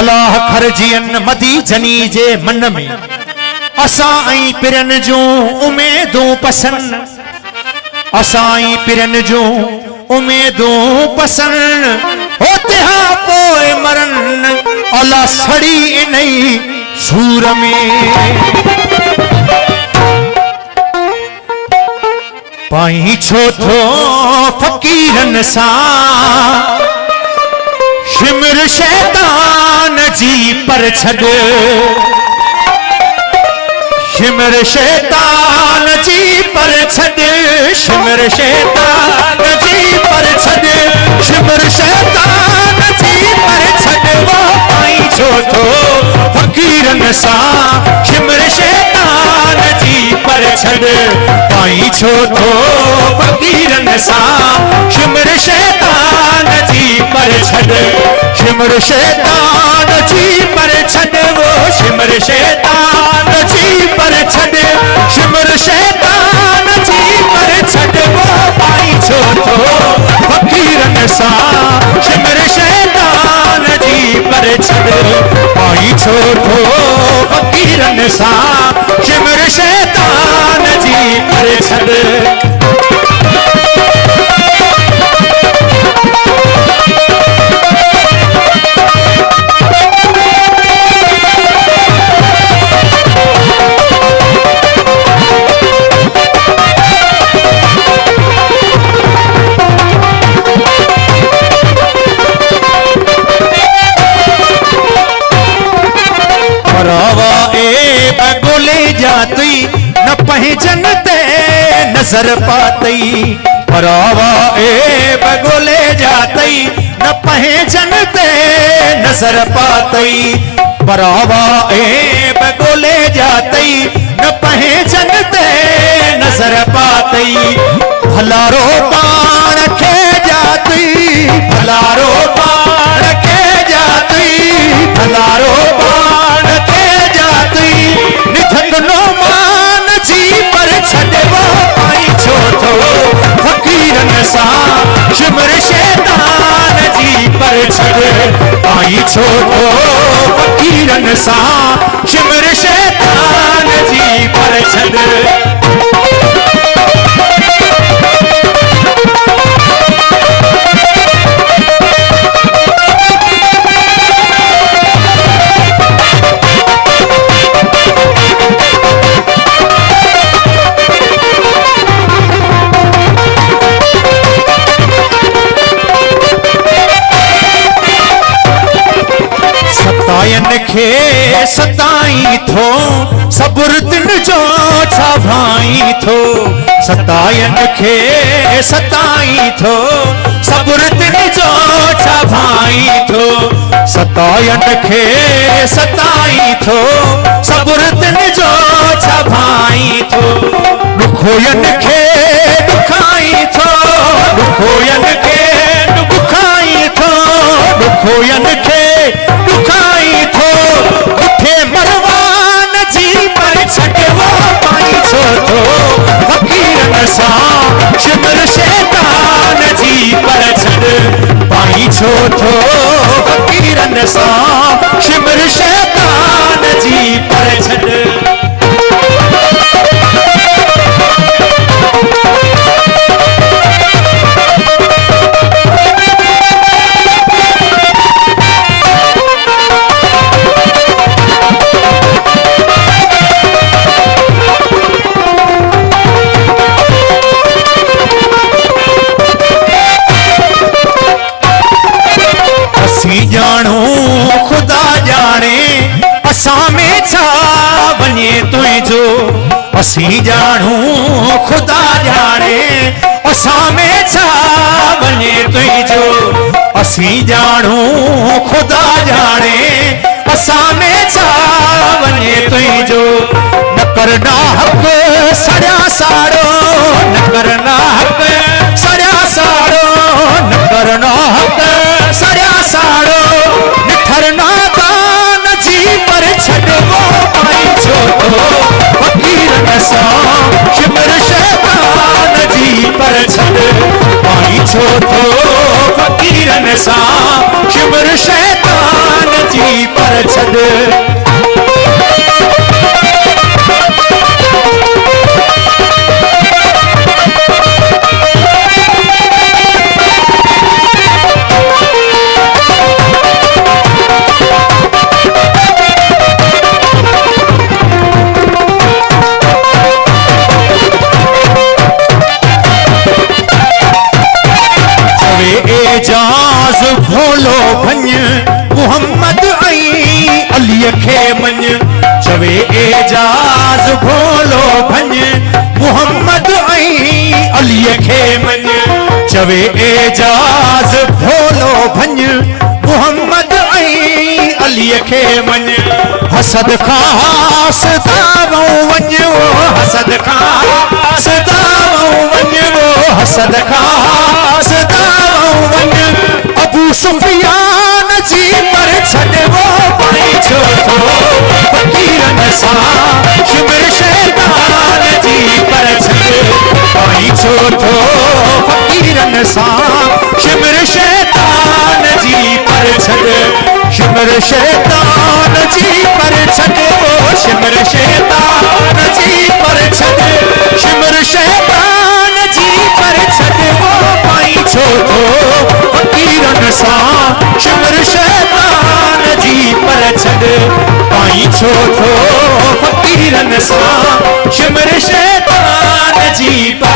अलाह खरजियन मदी जनी जे मन में असां ऐं पिरन जूं उमेदूं पसंद असां पिरन जूं उमेदूं पसंद होते हा पोए मरन अला सड़ी इनई सूर में पाई छो थो फकीरन सा शिमर शैतान जी पर छड़ शिमर शैतान जी पर छड़ शिमर शैतान जी पर छड़ शिमर शैतान जी पर छड़ वो पाई छो थो फकीरन सा शिमर शैतान जी पर छड़ पाई छो थो फकीरन सा शिमर शैतान जी पर छड़ शिमर शैतान जी पर छड़ वो शिमर शैतान जी पर छड़ शिमर शैतान जी पर छड़ वो पाई छो थो फकीरन सा शिमर शैतान जी पर छड़ पाई छो थो फकीरन सा शिमर शैतान जी पर छड़ न पहचन ते नजर पातई परावा ए बगोले जातई न पहचन ते नजर पातई परावा ए बगोले जातई न पहचन ते नजर पातई भलारो पान खे जातई भलारो पान खे जातई भलारो पान खे जातई निथंगनो जी पर छड़वा पाई छो थो फकीरन सा शिमर शैतान जी पर छड़ पाई छो थो फकीरन सा शिमर शैतान जी पर छड़ खे सताई थो सबुर दिन जो छा भाई थो सतायन खे सताई थो सबुर दिन जो छा भाई थो सतायन खे सताई थो सबुर दिन जो छा भाई थो दुखोयन खे दुखाई थो दुखोयन के दुखाई थो दुखोयन के दुखाई थो उठे मरवान जी पर छड़वा पाई छो थो फकीरन सा शिमर शैतान जी पर छड़ पाई छो थो फकीरन सा शिमर शैतान जी पर छड़ खुदा जाने असां में छा वञे तुंहिंजो असीं ॼाणूं खुदा जाने असां में छा वञे तुंहिंजो असीं ॼाणूं खुदा जाने असां में छा वञे तुंहिंजो न करना हक़ सड़िया साड़ो न करना हक़ सड़िया साड़ो न करना हक़ सड़िया साड़ो निठरना दान जी पर छड़वो पाई छो थो फकीरन सा शिमर शैतान जी पर छड़ पाई छो थो फकीरन सा शिमर शैतान जी छॾ एजाज़ भोलो भञ मुहम्मद ऐं अलीअ खे मञ चवे एजाज़ भोलो भञ मुहम्मद ऐं अलीअ खे मञ चवे एजाज़ भोलो भञ मुहम्मद ऐं अलीअ खे मञ हसद खां हसदाऊं वञ हसद खां हसदाऊं वञ हसद खां हसदाऊं वञ अबू सुफियान जी पर छॾियो पाई छो थो फ़क़ीरनि सां शिमर शैतान जी पर छॾ पाई छो थो फ़क़ीरनि सां शिमर शैतान जी पर छॾ शिमर शैतान जी पर छॾ शिमर शैतान जी पर छॾ शिमर शैतान जी पर छॾियो पाई छो थो फ़क़ीरनि सां शिमर शैतान जी पर छॾ पाई छो थो फ़क़ीरनि सां शिमर शैतान जी पर